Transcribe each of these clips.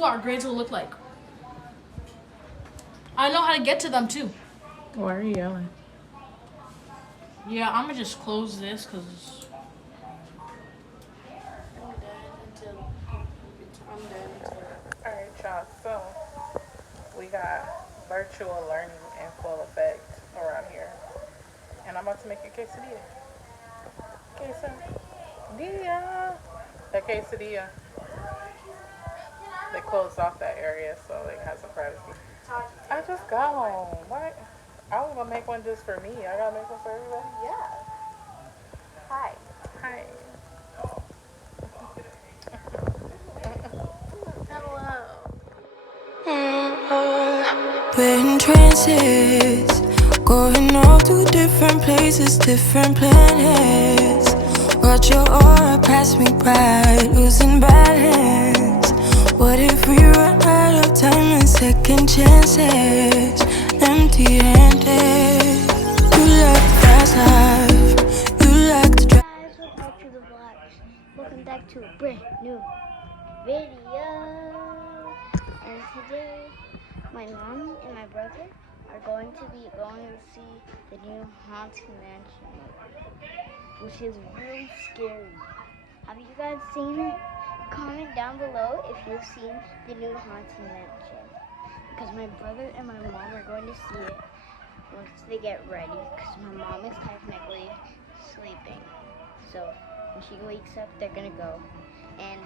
what our grades will look like. I know how to get to them too. Why are you yelling? Yeah, I'm gonna just close this because I'm dead. Alright, y'all. So, we got virtual learning in full effect around here. And I'm about to make a quesadilla. Quesadilla. The quesadilla. They closed off that area so they had some privacy. I just got home. What? I was gonna make one just for me. I gotta make one for everybody? Yeah. Hi. Hi. We're in trances, going off to different places, different planets. Watch your aura pass me by, losing balance. What if we run out of time and second chances? Empty-handed. You like the fast life, you like to drive. Guys, welcome back to the vlog. Welcome back to a brand new video. And today, my mom and my brother are going to see the new Haunted Mansion, which is really scary. Have you guys seen it? Comment down below if you've seen the new Haunted Mansion, because my brother and my mom are going to see it once they get ready, because my mom is technically sleeping. So when she wakes up, they're gonna go. And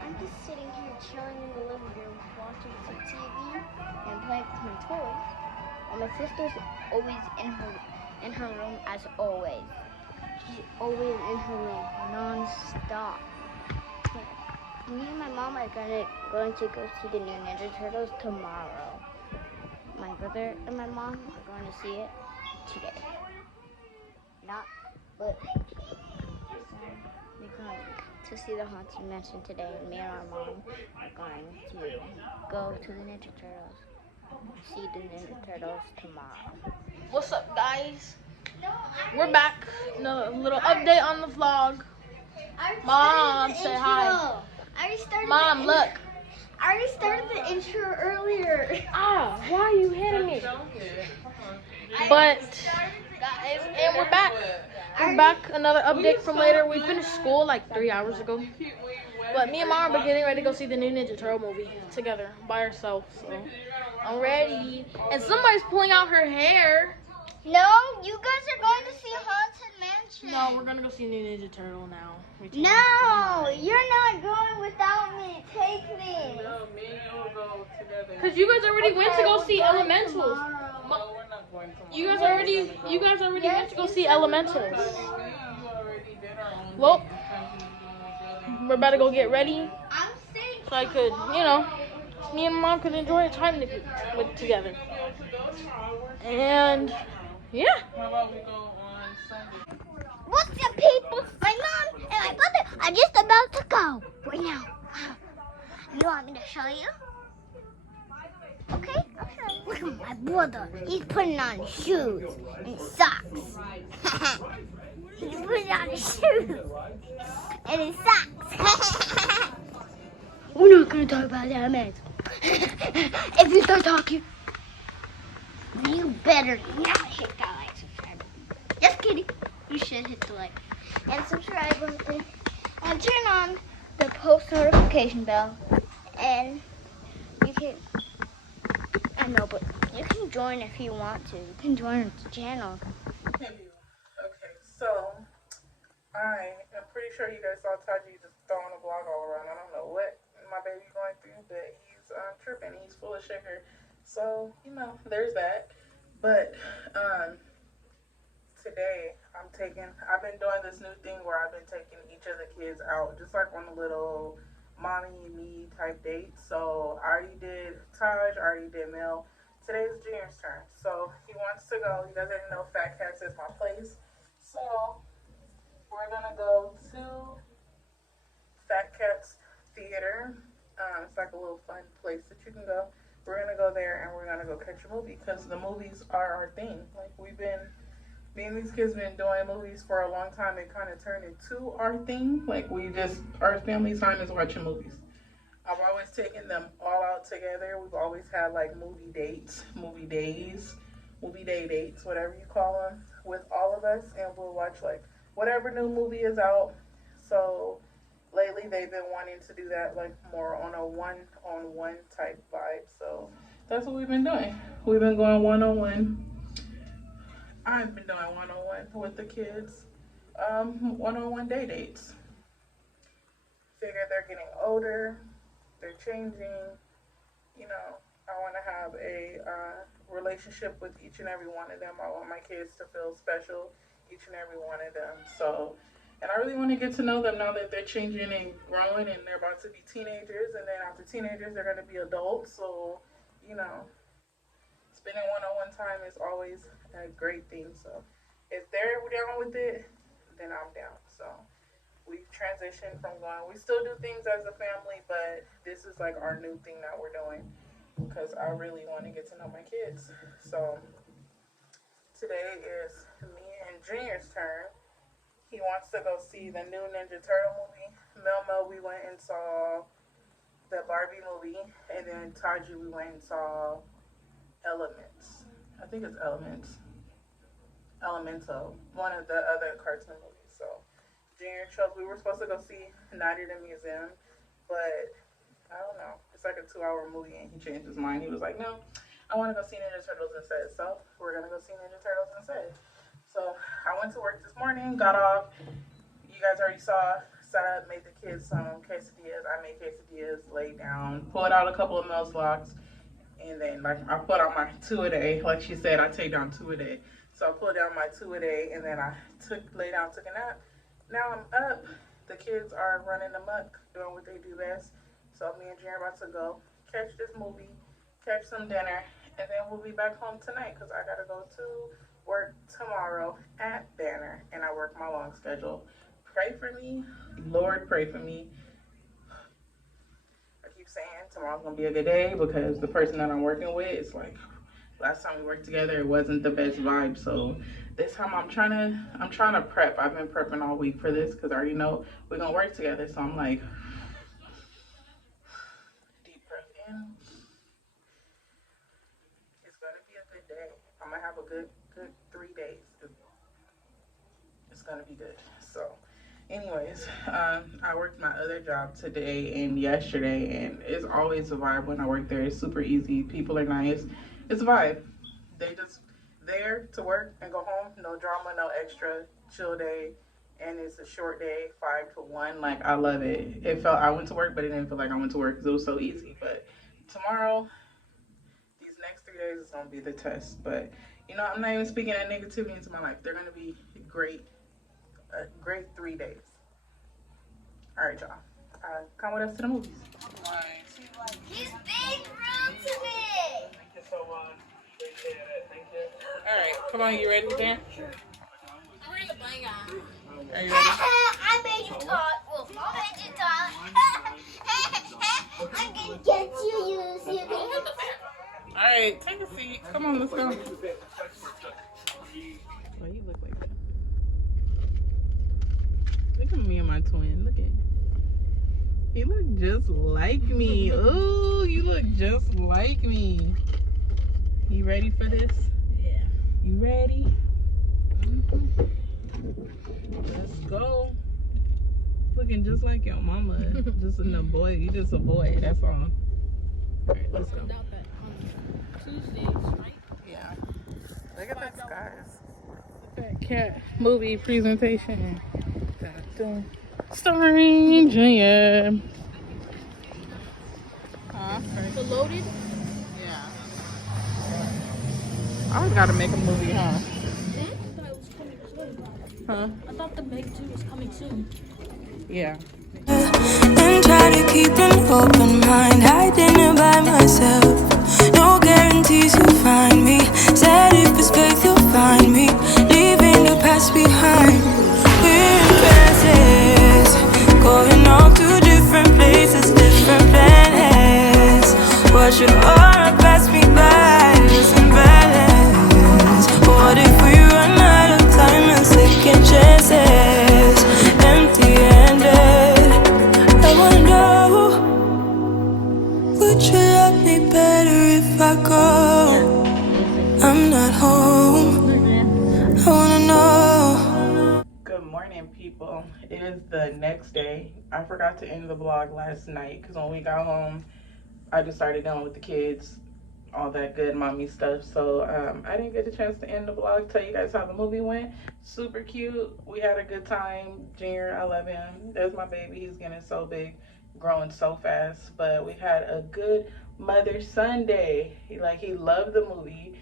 I'm just sitting here chilling in the living room, watching some TV and playing with my toys. And my sister's always in her room as always. She's always in her room, non-stop. Yeah. Me and my mom are going to go see the new Ninja Turtles tomorrow. My brother and my mom are going to see it today. We're going to see the Haunted Mansion today, and me and our mom are going to go to the Ninja Turtles. See the Ninja Turtles tomorrow. What's up, guys? We're back. A little update on the vlog. Mom, say hi. Mom, look. I already started the intro earlier. Ah, why are you hitting me? But, and we're back. We're back. Another update from later. We finished school like 3 hours ago. But me and Mom are getting ready to go see the new Ninja Turtle movie together by ourselves. So I'm ready. And somebody's pulling out her hair. No, you guys are going to see Haunted Mansion. No, we're gonna go see New Ninja Turtle now. No, you're not going without me. Take me. No, me and you will go together. Cause you guys already went to go see Elementals. No, we're not going tomorrow. You guys already went to go see Elementals. You already did our own. Well, we're about to go get ready I'm sitting. so I could, me and Mom could enjoy time together. And yeah. How about we go on Sunday? What's up, people? My mom and my brother are just about to go right now. You want me to show you? Okay, I'll show you. Look at my brother. He's putting on shoes and socks. He's putting on his shoes and his socks. We're not going to talk about that, man. If you start talking, you better not hit that like subscribe. Just kidding. You should hit the like and subscribe button and turn on the post notification bell. And you can, I know, but you can join if you want to. You can join the channel. Okay, so I am pretty sure you guys saw Taji just throwing a vlog all around. I don't know what my baby's going through, but he's tripping. He's full of sugar. So, there's that. But today I've been doing this new thing where I've been taking each of the kids out, just like on a little mommy and me type date. So I already did Taj, I already did Mel. Today's Junior's turn. So he wants to go. You guys already know Fat Cats is my place. So we're gonna go to Fat Cats Theater. It's like a little fun place that you can go. We're gonna go there and we're gonna go catch a movie because the movies are our thing. Like me and these kids been doing movies for a long time. It kind of turned into our thing. Like our family time is watching movies. I've always taken them all out together. We've always had like movie dates, movie days, movie day dates, whatever you call them, with all of us, and we'll watch like whatever new movie is out. So lately they've been wanting to do that like more on a one-on-one type vibe. So that's what we've been doing. We've been going one-on-one. I've been doing one-on-one with the kids. One-on-one day dates. Figure they're getting older, they're changing. You know, I want to have a relationship with each and every one of them. I want my kids to feel special, each and every one of them. So, and I really want to get to know them now that they're changing and growing and they're about to be teenagers. And then after teenagers, they're going to be adults. So, you know, spending one-on-one time is always a great thing. So if they're down with it, then I'm down. So we've transitioned from going, we still do things as a family, but this is like our new thing that we're doing because I really want to get to know my kids. So today is me and Junior's turn. He wants to go see the new Ninja Turtle movie. Melmo, we went and saw the Barbie movie, and then Taji, we went and saw Elements. I think it's Elemental, one of the other cartoon movies. So Junior chose, we were supposed to go see Night at the Museum, but I don't know. It's like a 2-hour movie, and he changed his mind. He was like, no, I want to go see Ninja Turtles instead. So we're going to go see Ninja Turtles instead. So I went to work this morning, got off. You guys already saw, set up, made the kids some quesadillas. I made quesadillas, laid down, pulled out a couple of Mel's locks, and then like I put out my 2 a day. Like she said, I take down 2 a day. So I pulled down my 2 a day, and then I lay down, took a nap. Now I'm up. The kids are running amok, doing what they do best. So me and Junior are about to go catch this movie, catch some dinner, and then we'll be back home tonight because I got to go to work tomorrow at Banner, and I work my long schedule. Pray for me. Lord, pray for me. I keep saying tomorrow's going to be a good day because the person that I'm working with is like, last time we worked together, it wasn't the best vibe. So this time I'm trying to prep. I've been prepping all week for this because I already know we're going to work together. So I'm like, deep breath in. It's going to be a good day. I'm going to have a good 3 days. It's going to be good. So anyways, I worked my other job today and yesterday, and it's always a vibe when I work there. It's super easy. People are nice. It's a vibe. They just there to work and go home. No drama, no extra, chill day. And it's a short day, 5 to 1. Like, I love it. It felt, I went to work, but it didn't feel like I went to work because it was so easy. But tomorrow, these next 3 days is going to be the test. But, you know, I'm not even speaking that negativity into my life. They're going to be great 3 days. All right, y'all. Come with us to the movies. He's big room today. Thank you so much. Appreciate it. Thank you. All right, come on. You ready, Dan? Sure. Are you ready? I made you talk. Well, Mom made you talk. I'm gonna get you, you. All right, take a seat. Come on, let's go. Oh, you look like that. Look at me and my twin. Look at him. He look just like me. Oh, you look just like me. You ready for this? Yeah. You ready? Let's go. Looking just like your mama. Just a boy. You just a boy. That's all. All right, let's go. Out that on Tuesdays, right? Yeah. Look at the skies. Fat Cat movie presentation. Starring Junior. Huh? So loaded? Yeah. I always gotta make a movie, huh? I thought it was coming soon. Huh? I thought the Meg 2 was coming soon. Yeah. And try to keep an open mind, hiding it by myself. No guarantees you'll find me. Said if it's faith you'll find me. Leaving the past behind. We're in trances, going off to different places, different planets. Watch your aura pass me by, losing balance. What if we run out of time and second chances? Empty-handed. I wanna know if I go, I'm not home. I wanna know. Good morning, people. It is the next day. I forgot to end the vlog last night because when we got home, I just started dealing with the kids, all that good mommy stuff. So I didn't get a chance to end the vlog, tell you guys how the movie went. Super cute. We had a good time. Junior, I love him. There's my baby. He's getting so big, growing so fast. But we had a good Mother's Sunday. He loved the movie.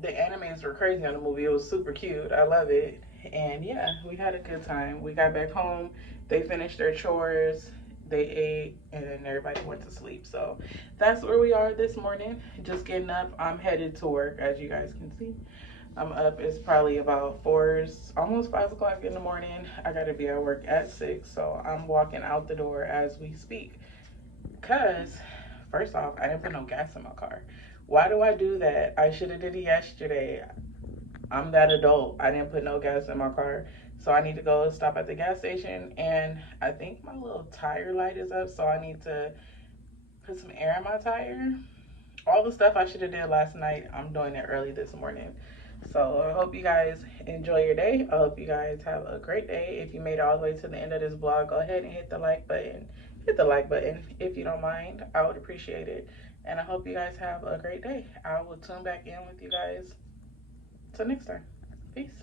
The animes were crazy on the movie. It was super cute. I love it. And yeah, we had a good time. We got back home. They finished their chores. They ate, and then everybody went to sleep. So that's where we are this morning. Just getting up. I'm headed to work, as you guys can see. I'm up. It's probably about 4, almost 5 o'clock in the morning. I got to be at work at 6. So I'm walking out the door as we speak. Because, first off, I didn't put no gas in my car. Why do I do that? I should have did it yesterday. I'm that adult. I didn't put no gas in my car. So I need to go stop at the gas station. And I think my little tire light is up. So I need to put some air in my tire. All the stuff I should have did last night, I'm doing it early this morning. So I hope you guys enjoy your day. I hope you guys have a great day. If you made it all the way to the end of this vlog, go ahead and hit the like button. Hit the like button if you don't mind. I would appreciate it. And I hope you guys have a great day. I will tune back in with you guys till next time. Peace.